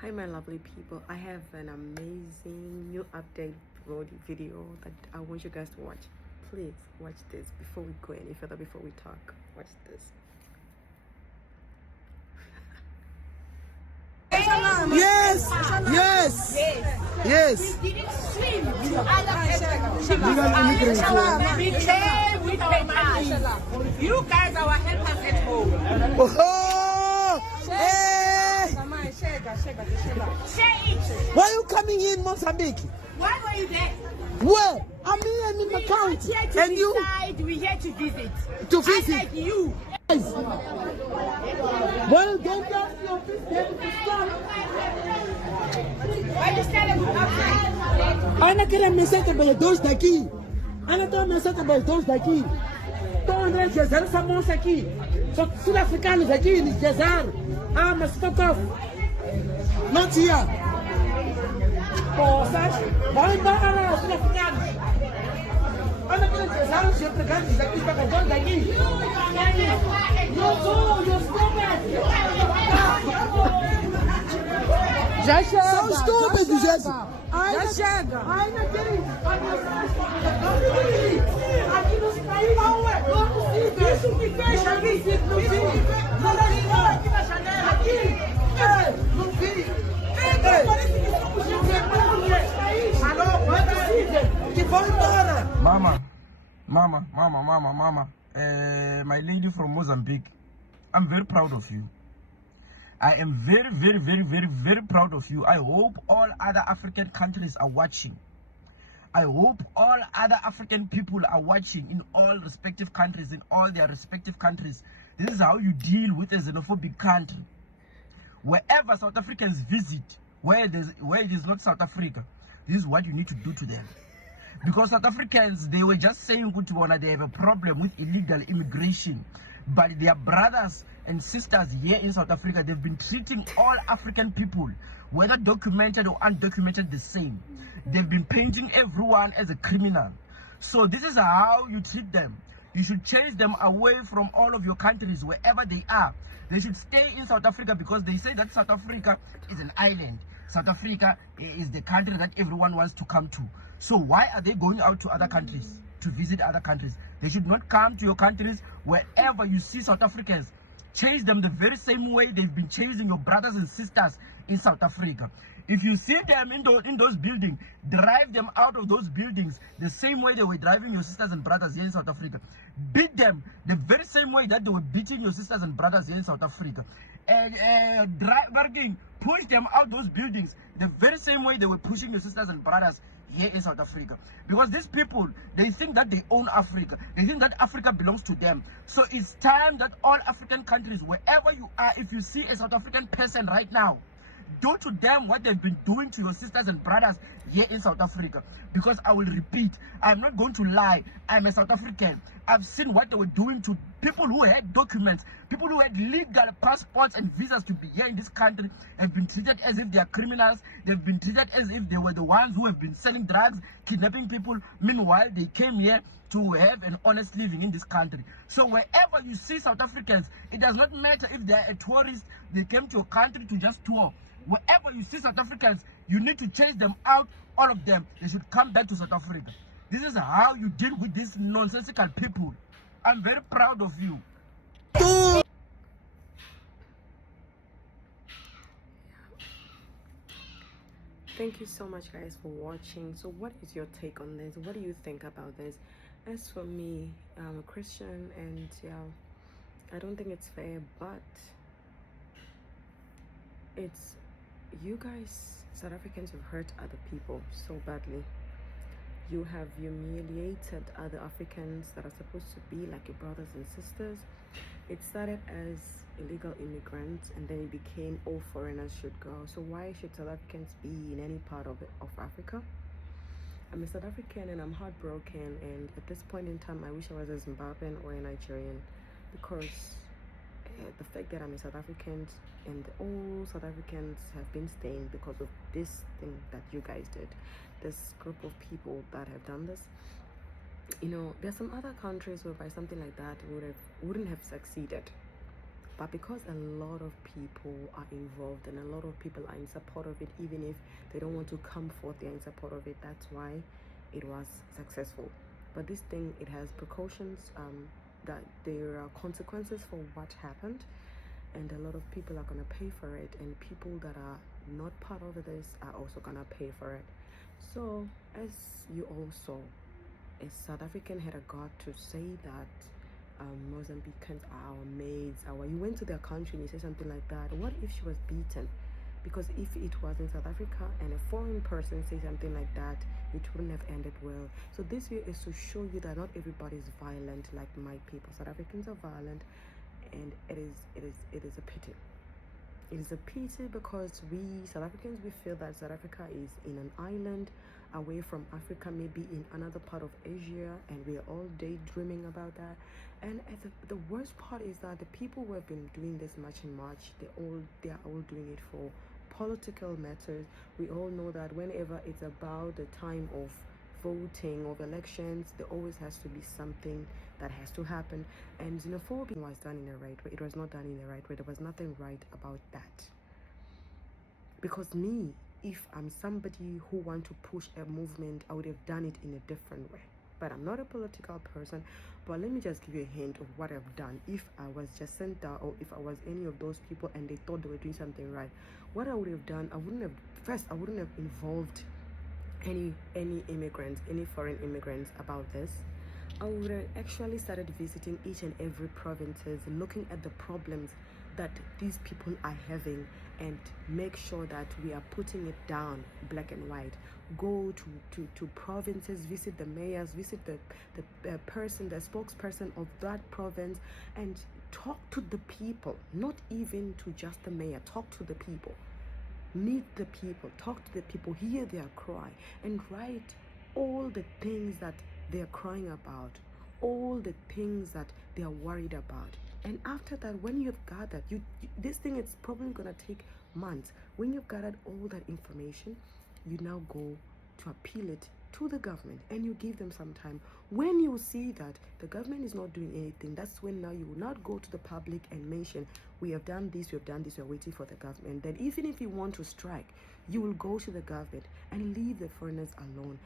Hi my lovely people, I have an amazing new update video that I want you guys to watch. Please watch this before we go any further, before we talk. Watch this. Yes, yes, yes. We didn't swim to other Legal immigrants. We came with our money. You guys are our helpers at home. Oh, hey. Share it. Why are you coming in Mozambique? Why were you there? Where? I'm here in the We're not county. here to And you? decide. We're here to visit. To visit? Unlike you. Well, don't ask your business to start. Why you started with outside? Ana quer mensagem para dois daqui. Ana tem uma mensagem para dois daqui. Estão andando de Jezar, famosos aqui. Só sul-africanos aqui, de Jezar. Ah, mas fuck off. Not here. Poças. Vai embora, sul-africanos. Ana quer Jezar, os empregados aqui, para dois daqui. Não sou, eu sou Já chega. São estúpidos, gente. Já chega. Ainda tem. Aqui não se caiu, não é? Não é possível. Isso que fecha aqui. Não vi. Não aqui na janela. Aqui. Não vi. Parece que estamos chegando. Alô, não é possível. Que vão embora. Mama. My lady from Mozambique, I'm very proud of you. I am very proud of you. I hope all other African countries are watching. I hope all other African people are watching in all respective countries, in all their respective countries. This is how you deal with a xenophobic country. Wherever South Africans visit, where it is not South Africa, this is what you need to do to them. Because South Africans, they were just saying they have a problem with illegal immigration. But their brothers and sisters here in South Africa, they've been treating all African people, whether documented or undocumented, the same. They've been painting everyone as a criminal. So this is how you treat them. You should chase them away from all of your countries, wherever they are. They should stay in South Africa because they say that South Africa is an island. South Africa is the country that everyone wants to come to. So why are they going out to other countries, to visit other countries? They should not come to your countries. Wherever you see South Africans, chase them the very same way they've been chasing your brothers and sisters in South Africa. If you see them in those buildings, drive them out of those buildings the same way they were driving your sisters and brothers here in South Africa. Beat them the very same way that they were beating your sisters and brothers here in South Africa. Push them out those buildings the very same way they were pushing your sisters and brothers here in South Africa. Because these people, they think that they own Africa. They think that Africa belongs to them. So it's time that all African countries, wherever you are, if you see a South African person right now, do to them what they've been doing to your sisters and brothers here in South Africa. Because I will repeat, I'm not going to lie, I'm a South African. I've seen what they were doing to people who had documents, people who had legal passports and visas to be here in this country, have been treated as if they are criminals. They've been treated as if they were the ones who have been selling drugs, kidnapping people. Meanwhile, they came here to have an honest living in this country. So wherever you see South Africans, it does not matter if they're a tourist, they came to your country to just tour. Wherever you see South Africans, you need to chase them out, all of them. They should come back to South Africa. This is how you deal with these nonsensical people. I'm very proud of you. Thank you so much guys for watching. So what is your take on this? What do you think about this? As for me, I'm a Christian and yeah, I don't think it's fair, but it's you guys, South Africans, have hurt other people so badly. You have humiliated other Africans that are supposed to be like your brothers and sisters. It started as illegal immigrants and then it became all foreigners should go. So why should South Africans be in any part of Africa? I'm a South African and I'm heartbroken, and at this point in time I wish I was a Zimbabwean or a Nigerian, because the fact that I'm a South African and all South Africans have been stained because of this thing that you guys did, this group of people that have done this. You know, there's some other countries whereby something like that wouldn't have succeeded. But because a lot of people are involved and a lot of people are in support of it, even if they don't want to come forth, they're in support of it. That's why it was successful. But this thing, it has precautions, that there are consequences for what happened, and a lot of people are going to pay for it, and people that are not part of this are also going to pay for it. So as you all saw, a South African had a guard to say that Mozambicans are our maids. You went to their country and you say something like that. What if she was beaten? Because if it was in South Africa and a foreign person say something like that, it wouldn't have ended well. So this video is to show you that not everybody is violent like my people. South Africans are violent, and it is a pity. It is a pity because we South Africans, we feel that South Africa is in an island away from Africa, maybe in another part of Asia, and we are all daydreaming about that. And the worst part is that the people who have been doing this March and March, they are all doing it for political matters. We all know that whenever it's about the time of voting, of elections, there always has to be something that has to happen. And xenophobia was done in the right way. It was not done in the right way. There was nothing right about that. Because me, if I'm somebody who want to push a movement, I would have done it in a different way. But I'm not a political person. But let me just give you a hint of what I've done. If I was Jacinta, or if I was any of those people and they thought they were doing something right, what I would have done, I wouldn't have involved any immigrants, any foreign immigrants about this. I would have actually started visiting each and every provinces, looking at the problems that these people are having, and make sure that we are putting it down black and white. Go to provinces, visit the mayors, visit the spokesperson of that province, and talk to the people, not even to just the mayor. Talk to the people, meet the people, talk to the people, hear their cry, and write all the things that they're crying about, all the things that they are worried about. And after that, when you've gathered, this thing is probably gonna take months. When you've gathered all that information, you now go to appeal it to the government, and you give them some time. When you see that the government is not doing anything, that's when now you will not go to the public and mention, we have done this, we have done this, we're waiting for the government. Then even if you want to strike, you will go to the government and leave the foreigners alone.